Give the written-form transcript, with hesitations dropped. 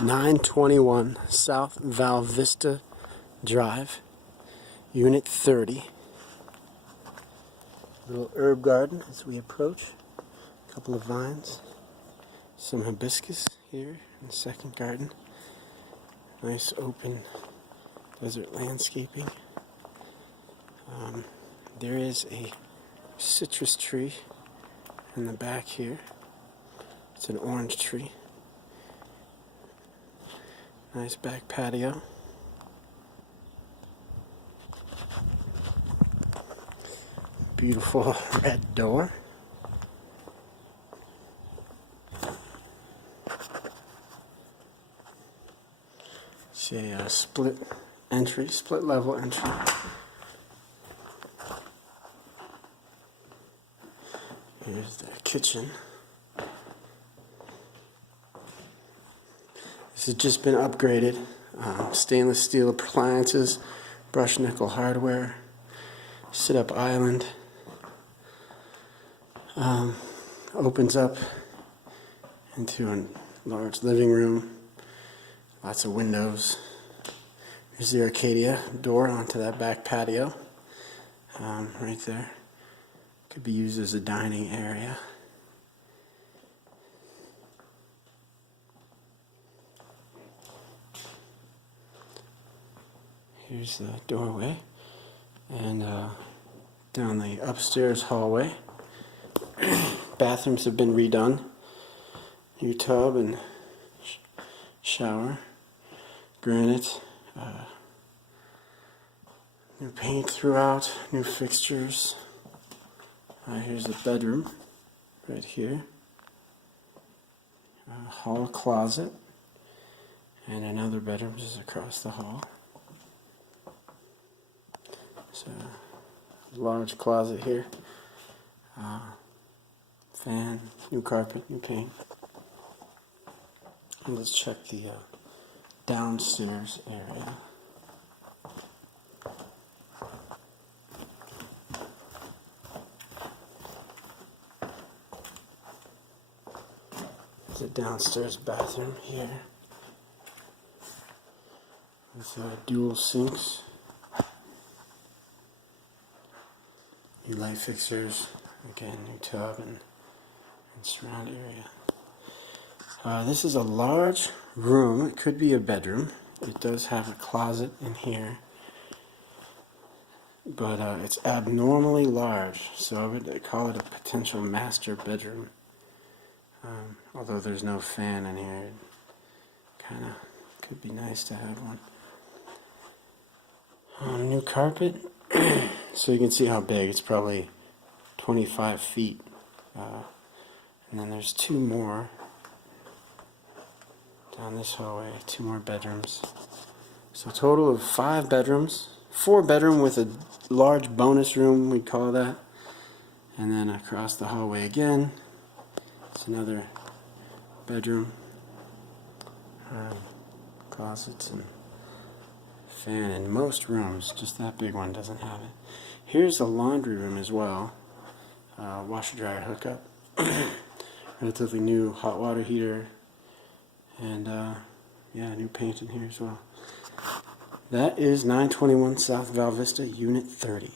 921 South Val Vista Drive, Unit 30. Little herb garden as we approach. A couple of vines. Some hibiscus here in the second garden. Nice open desert landscaping. There is a citrus tree in the back here. It's an orange tree. Nice back patio. Beautiful red door. See a split entry, split level entry. Here's the kitchen. This has just been upgraded. Stainless steel appliances, brushed nickel hardware, sit-up island. Opens up into a large living room. Lots of windows. Here's the Arcadia door onto that back patio. Right there. Could be used as a dining area. Here's the doorway. And down the upstairs hallway. Bathrooms have been redone. New tub and shower. Granite. New paint throughout. New fixtures. Here's the bedroom. Right here. Hall closet. And another bedroom just across the hall. So, large closet here. Fan, new carpet, new paint. And let's check the downstairs area. There's a downstairs bathroom here with dual sinks. New light fixtures, again, new tub and surround area. This is a large room. It could be a bedroom. It does have a closet in here, but it's abnormally large, so I would call it a potential master bedroom. Although there's no fan in here, it kind of could be nice to have one. New carpet. So you can see how big. It's probably 25 feet. And then there's two more down this hallway, two more bedrooms. So a total of 5 bedrooms. 4 bedroom with a large bonus room, we'd call that. And then across the hallway again, it's another bedroom. Closets and fan in most rooms. Just that big one doesn't have it. Here's a laundry room as well. Washer dryer hookup. Relatively new hot water heater. And yeah, new paint in here as well. That is 921 South Val Vista, Unit 30.